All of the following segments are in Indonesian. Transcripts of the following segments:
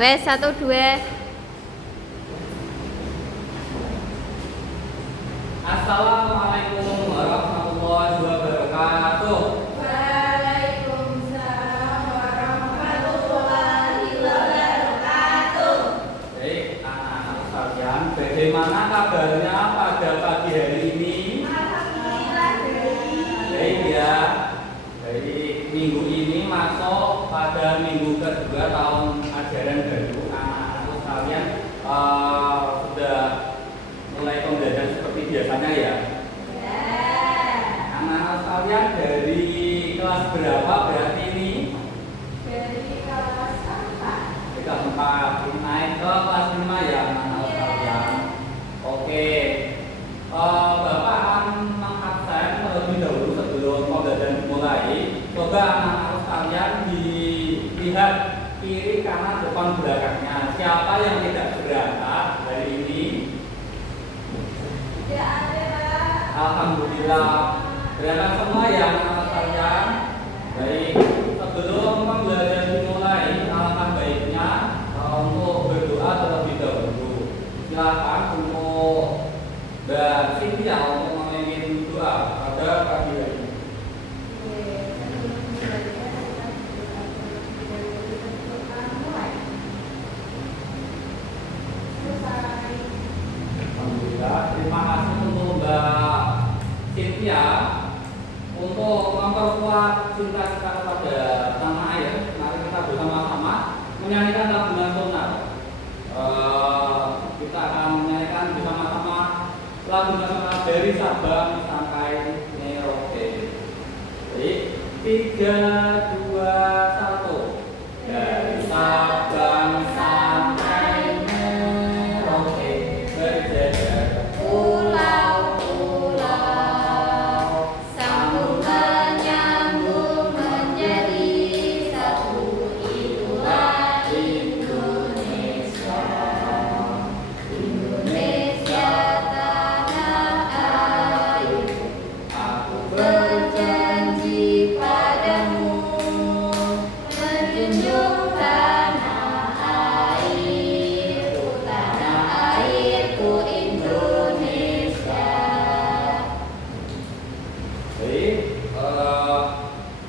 Wes 1 2. Assalamualaikum warahmatullahi wabarakatuh. Waalaikumsalam warahmatullahi wabarakatuh. Baik, anak-anak sekalian, bagaimana kabarnya pada pagi hari ini? Alhamdulillah Baik ya. Baik, minggu ini masuk pada minggu kedua tahun ajaran baru. Anak-anak sekalian sudah mulai pembelajaran seperti biasanya ya. Anak-anak sekalian dari kelas berapa berarti ini? Dari kelas 4. Kelas 4 naik ke kelas 5 ya anak-anak sekalian. Oke. Bapak akan mengabsen terlebih dahulu sebelum pembelajaran dimulai. Coba anak-anak sekalian dilihat kiri kanan depan belakangnya. Siapa yang tidak berangkat hari ini? Tidak ada. Alhamdulillah. Berangkat semua ya anak-anak sekalian. Baik. Sebelum pembelajaran dimulai, alangkah baiknya untuk berdoa terlebih dahulu. Silakan untuk Mbak Cynthia untuk memimpin doa pada pagi hari ini. Alhamdulillah, terima kasih untuk Mbak Cynthia untuk memperkuat cinta kita kepada tanah air. Mari kita bersama-sama menyanyikan lagu nasional. Kita akan menyanyikan bersama-sama lagu nasional dari Sabang sampai Merauke. Baik, 3, 2, 1. Dari Sabang sampai Merauke berjejer Pulau-pulau sambung menyambung menjadi satu, itulah Indonesia. Indonesia tanah airku, aku berjanji padamu menjunjung tanah airku Indonesia. Baik,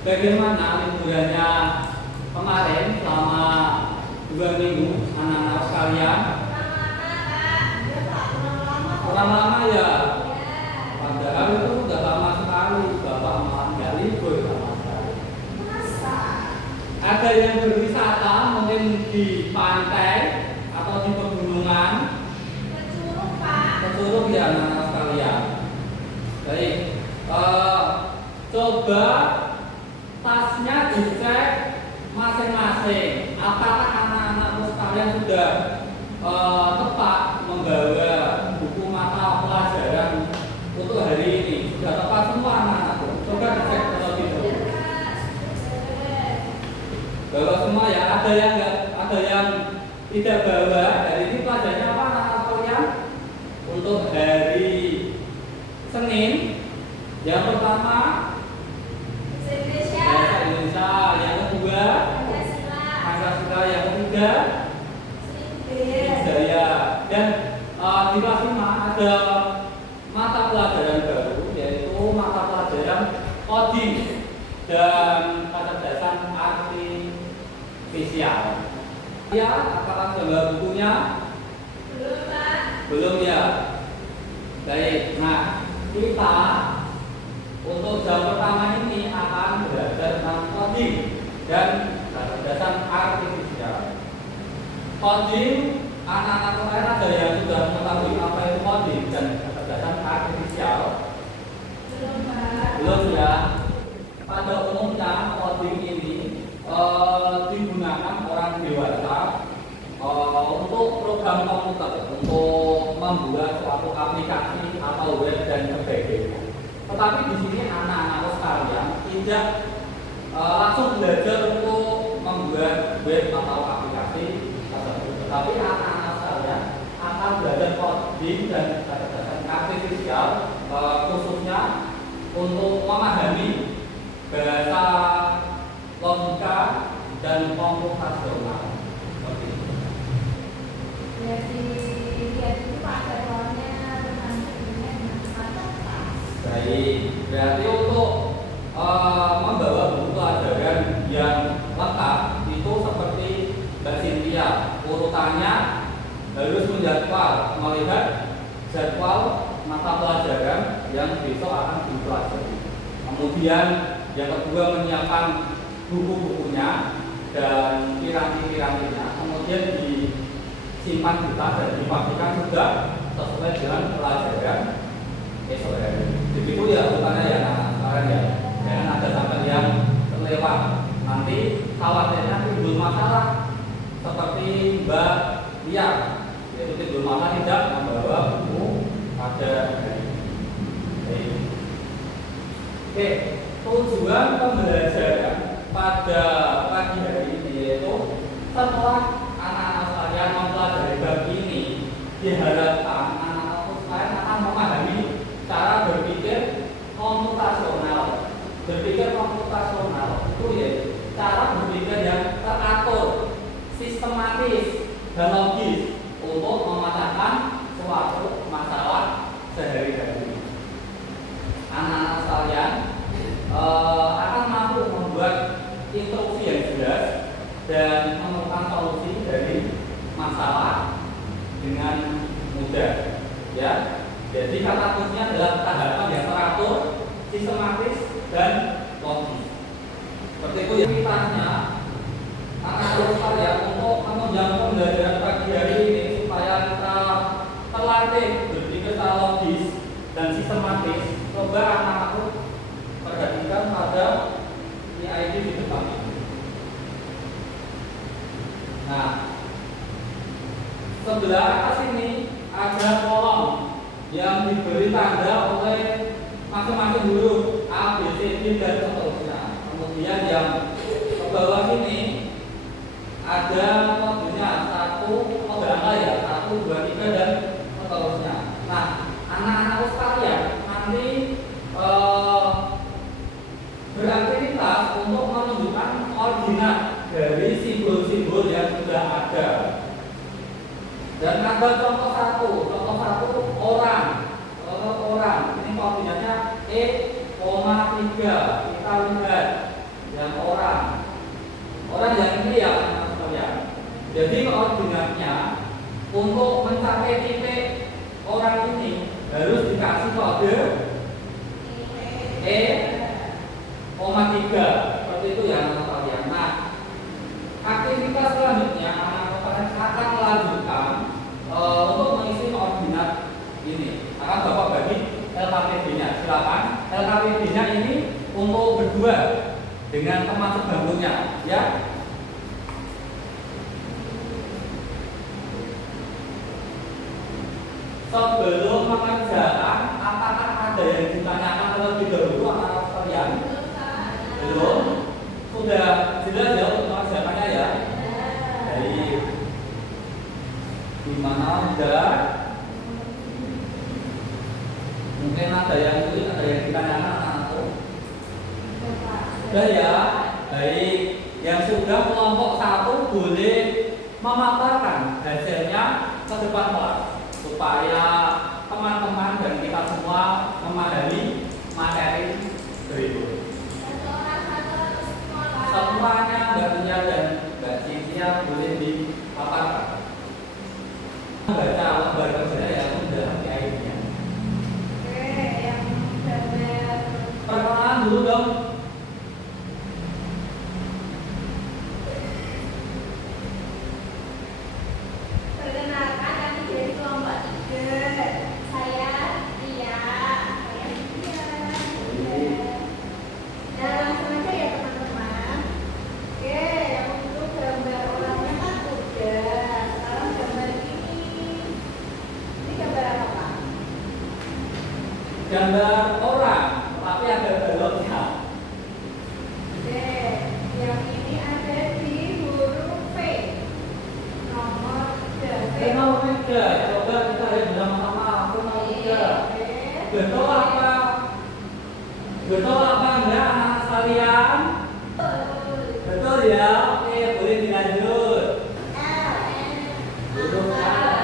bagaimana liburannya kemarin selama 2 minggu anak-anak sekalian? Kurang lama ya? Padahal itu udah lama sekali, Bapak malah nggak libur sama sekali. Ada yang berwisata mungkin di pantai atau di pegunungan? Kecurup ya anak-anak sekalian. Baik, coba tasnya dicek masing-masing. Apakah anak-anakmu sekalian sudah tepat membawa buku mata pelajaran untuk hari ini? Sudah tepat semua anak-anakku? Coba dicek terlebih dahulu. Bawa semua ya. Ada yang tidak bawa. Hari ini pelajarannya apa anak-anak sekalian? Untuk hari Senin, yang pertama bahasa Indonesia, yang kedua Pancasila, yang ketiga budaya, dan di kelas 5 ada mata pelajaran baru, yaitu mata pelajaran coding dan kecerdasan artifisial. Ya, apakah sudah bawa bukunya? Belum ya. Baik, nah kita untuk jam pertama ini akan belajar tentang coding dan kecerdasan artifisial. Coding, anak-anak lain ada yang sudah mengetahui apa itu coding dan kecerdasan artifisial? Belum ya. Pada umumnya coding ini digunakan orang dewasa untuk program komputer, untuk membuat suatu aplikasi atau web dan sebagainya. Tetapi di sini anak-anak sekalian tidak langsung belajar untuk membuat web atau aplikasi tersebut. Tetapi anak-anak sekalian akan belajar coding dan kecerdasan artifisial, khususnya untuk memahami bahasa logika dan komputasional. Biar dilihat itu Pak jadwalnya dengan sebelumnya dengan pas. Baik, berarti untuk membawa buku pelajaran yang lengkap itu seperti Mbak Cynthia, urutannya harus menjadwal, melihat jadwal mata pelajaran yang besok akan dipelajari. Kemudian yang kedua menyiapkan buku-bukunya dan piranti-pirantinya, kemudian disimpan juga dan dipastikan sudah sesuai dengan pelajaran esok hari. Begitu ya urutannya ya sekarang ya. Jangan ada sampai yang terlewat. Nanti khawatirnya timbul masalah seperti Mbak Lia, yaitu timbul masalah tidak membawa buku pada hari ini. Oke, tujuan pembelajaran pada pagi hari ini yaitu setelah anak-anak sekalian mempelajari bab ini, diharapkan anak-anak sekalian akan memahami cara berpikir komputasional. Berpikir komputasional itu ya cara berpikir yang teratur, sistematis dan logis untuk memecahkan suatu masalah sehari-hari. Anak-anak sekalian akan mampu membuat instruksi yang jelas dan menemukan solusi dari masalah dengan mudah. Ya, jadi kata kuncinya adalah tahapan yang teratur, sistematis dan logis. Seperti itu ya aktivitasnya anak-anak sekalian untuk menunjang pembelajaran pagi hari ini supaya kita terlatih berpikir secara logis dan sistematis. Coba anak-anak perhatikan pada PID di depan ini. Nah, sebelah atas ini ada kolom yang diberi tanda oleh masing-masing huruf A, B, C, D dan seterusnya. Kemudian yang ke bawah sini ada kodenya 1, barangkali ya 1, 2, 3 dan seterusnya. Nah, anak-anak sekalian nanti beraktivitas untuk menunjukkan koordinat dari simbol-simbol yang sudah ada. Dan ambil contoh satu orang. Ini koordinatnya E, 3. Kita lihat yang orang yang ini ya anak-anak sekalian. Jadi koordinatnya untuk mencapai titik orang ini harus dikasih kode E, 3. Seperti itu ya anak-anak sekalian. Nah, aktivitas selanjutnya anak-anak akan melanjutkan untuk mengisi koordinat ini. Akan Bapak bagi LKPD-nya. Silakan. LKPD-nya ini untuk berdua dengan teman sebangkunya, ya. Sebelum mengerjakan, apakah ada yang ditanyakan terlebih dahulu anak-anak sekalian? Belum? Sudah jelas ya untuk mengerjakannya ya? Baik. Di mana sudah? Mungkin ada yang tulis, ada yang ditanyakan anak-anakku. Sudah ya? Baik. Yang sudah kelompok 1 boleh memaparkan hasilnya ke depan kelas supaya teman-teman dan kita semua memahami materi berikut. Semuanya Mbak Nia dan Mbak Cynthia boleh dipaparkan. Baca lembar kerja yang sudah PID-nya. Oke, yang gambar Perkenalan dulu dong. perkenalkan kami dari kelompok 3. Saya Ria. Nah, langsung aja ya teman-teman. Oke, yang untuk gambar orangnya kan udah. Sekarang gambar ini. Ini gambar apa, Pak? Gambar orang, tapi ada balonnya. Oke, yang ini ada di huruf V. Nomor 3. Nomor 3, coba kita lihat bersama-sama. Nomor 3. Betul apa? Betul apa enggak anak sekalian? Betul ya? Oke, boleh dilanjut. Huruf L.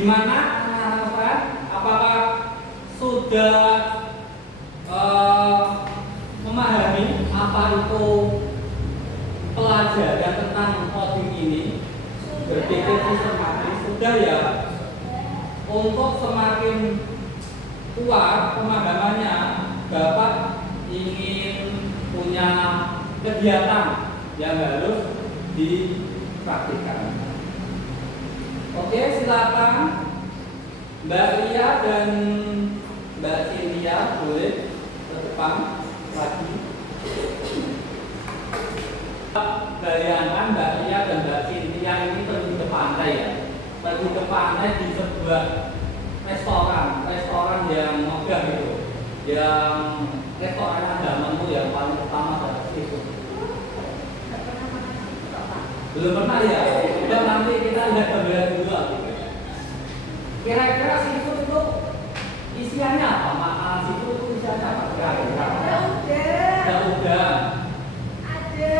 Gimana anak-anak? Apakah sudah memahami apa itu pelajaran tentang coding ini? Berpikir sistematis sudah ya? Untuk semakin kuat pemahamannya, Bapak ingin punya kegiatan yang harus dipraktikkan. Oke, silakan Mbak Ria dan Mbak Cynthia boleh ke depan lagi. Bayangkan Mbak Ria dan Mbak Cynthia ini pergi ke pantai ya. Pergi ke pantai di sebuah restoran yang megah gitu. Yang restoran ada menu yang paling pertama adalah seafood. Belum pernah ya? Udah nanti kita lihat gambaran dulu. Kira-kira seafood itu isiannya apa? Makan seafood itu isiannya apa? Kira-kira? Ada udang. Ada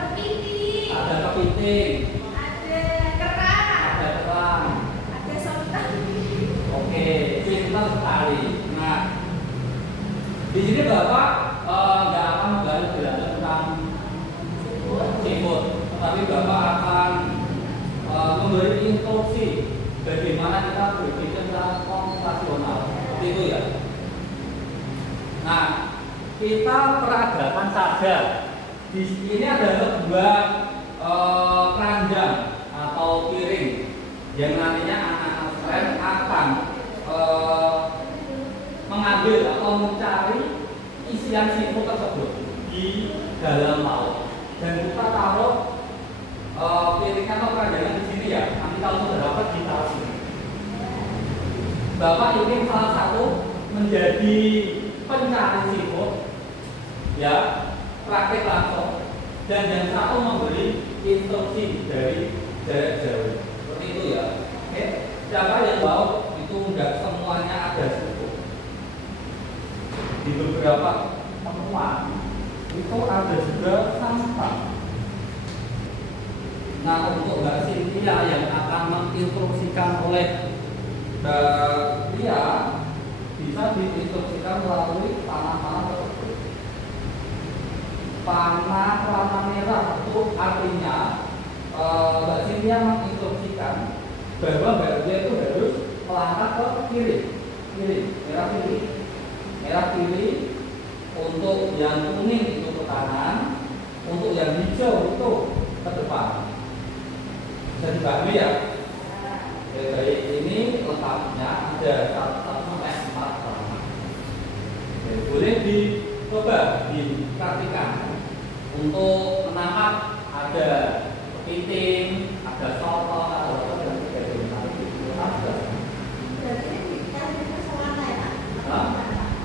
kepiting. Ada kepiting. Ada kerang. Ada kerang. Ada sontak. Oke, pintar sekali. Nah, di sini Bapak nggak akan membahas belajar tentang seafood, tapi Bapak akan memberi instruksi bagaimana kita berpikir secara konvensional, seperti itu ya. Nah, kita peragakan saja. Di sini ada sebuah keranjang atau piring yang nantinya anak-anak kalian akan mengambil atau mencari isian seafood tersebut di dalam laut, dan kita taruh piringnya atau keranjangnya di sini ya. Nanti kalau sudah dapat ditaruh sini. Bapak ingin salah satu menjadi pencari seafood, ya, praktek langsung, dan yang satu memberi instruksi dari jarak jauh, seperti itu ya. Oke, siapa yang tahu itu tidak semuanya ada seafood. Di beberapa temuan itu ada juga sampah. Nah, untuk Mbak Cynthia yang akan menginstruksikan oleh Mbak Lia, bisa diinstruksikan melalui panah-panah tersebut. Panah warna merah itu artinya Mbak Cynthia menginstruksikan bahwa Mbak Lia itu harus melangkah ke kiri, merah kiri. Untuk yang kuning itu ke kanan, untuk yang hijau itu ke depan. Bisa dibagi ya. Baik, ini lengkapnya ada 1 sampai 4 warna. Boleh dicoba dipraktikan. Untuk menangkap ada kepiting, ada soto, ada apa dan sebagainya. Berarti kita harus warna ya, Pak?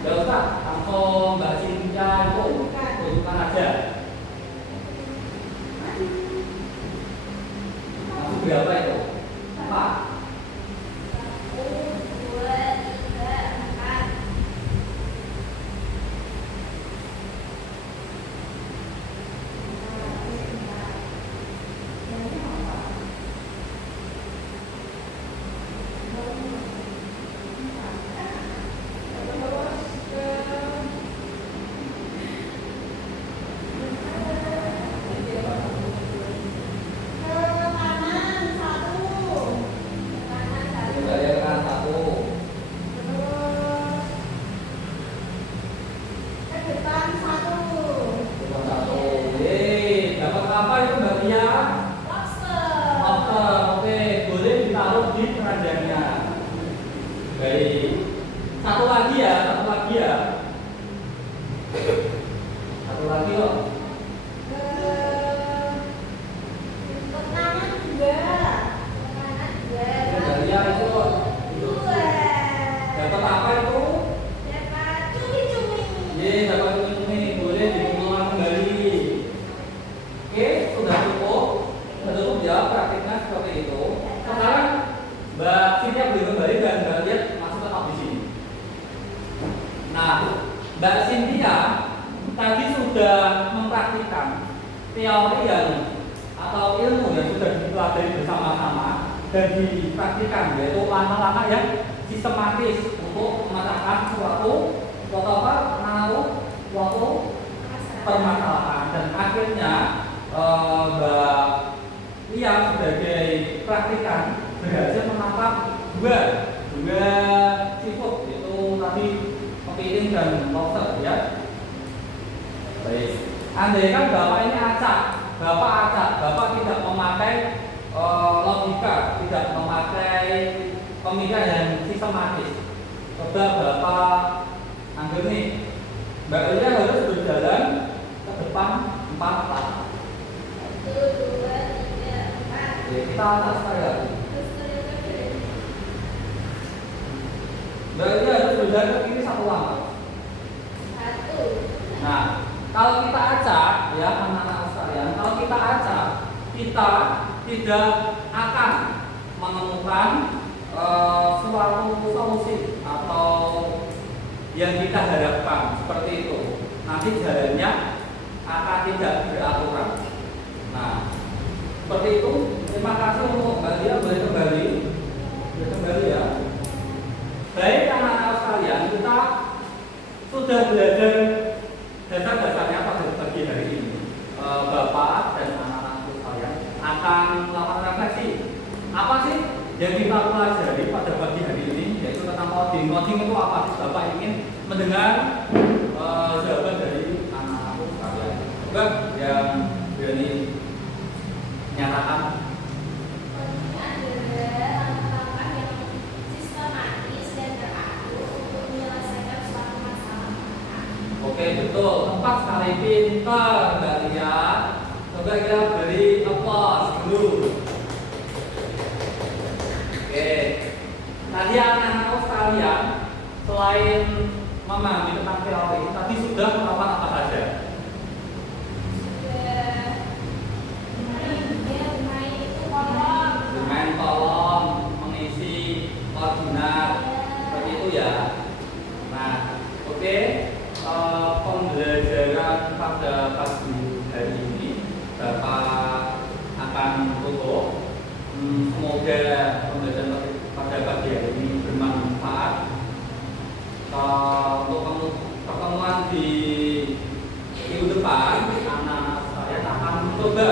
Gak usah, langsung Mbak Cynthia itu tunjukkan aja. Masuk berapa itu? 4. 1, 2, 3, 4. Mbak Cynthia tadi sudah mempraktikkan teori yang atau ilmu yang sudah dipelajari bersama-sama dan dipraktikkan, yaitu langkah-langkah yang sistematis untuk memecahkan suatu permasalahan. Dan akhirnya Mbak Lia sebagai praktikan berhasil menangkap dua seafood, yaitu tadi kepiting dan lobster ya. Baik, andai kan Bapak ini acak, Bapak tidak memakai logika, tidak memakai pemikiran yang sistematis. Coba Bapak ambil nih, Mbak Lia harus berjalan ke depan 4 langkah. 1, 2, 3, 4. Oke, kita atas saya. Mbak Lia harus berjalan ke kiri 1 langkah. 1. Nah, kalau kita acak, ya anak-anak sekalian, kalau kita acak, kita tidak akan menemukan suatu solusi atau yang kita harapkan seperti itu. Nanti jalannya akan tidak beraturan. Nah, seperti itu. Terima kasih untuk Mbak Lia. Boleh kembali ya. Baik anak-anak sekalian, kita sudah belajar dasar-dasarnya pada pagi hari ini. Bapak dan anak-anak sekalian akan melakukan refleksi. Apa sih yang kita pelajari pada pagi hari ini, yaitu tentang coding. Coding itu apa sih? Bapak ingin mendengar jawaban dari anak-anak sekalian. Coba yang berani nyatakan. Coding adalah langkah-langkah yang sistematis dan teratur untuk menyelesaikan suatu masalah. Oke, betul. Tepat sekali, pintar Mbak Lia. Coba kita beri applause dulu. Oke. Tadi anak-anak sekalian selain memahami tentang teori, tadi sudah melakukan apa saja? Bermain kolom, mengisi koordinat, seperti itu ya. Nah, oke. Pembelajaran pada pagi hari ini Bapak akan tutup. Semoga pembelajaran pada pagi hari ini bermanfaat. Untuk pertemuan di minggu depan, anak saya akan mencoba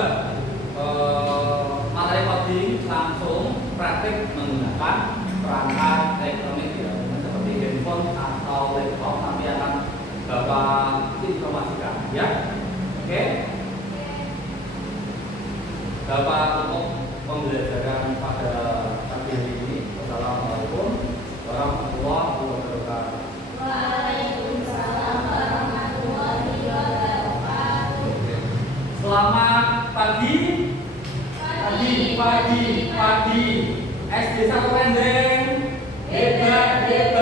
materi coding langsung praktik menggunakan perangkat elektronik ya, seperti handphone atau laptop. Nanti akan Bapak informasikan ya. Oke. Bapak untuk pembelajaran pada pagi hari ini. Wassalamualaikum warahmatullahi wabarakatuh. Waalaikumsalam warahmatullahi wabarakatuh. Selamat pagi. Pagi. SD 1 Lendeng. Hebat.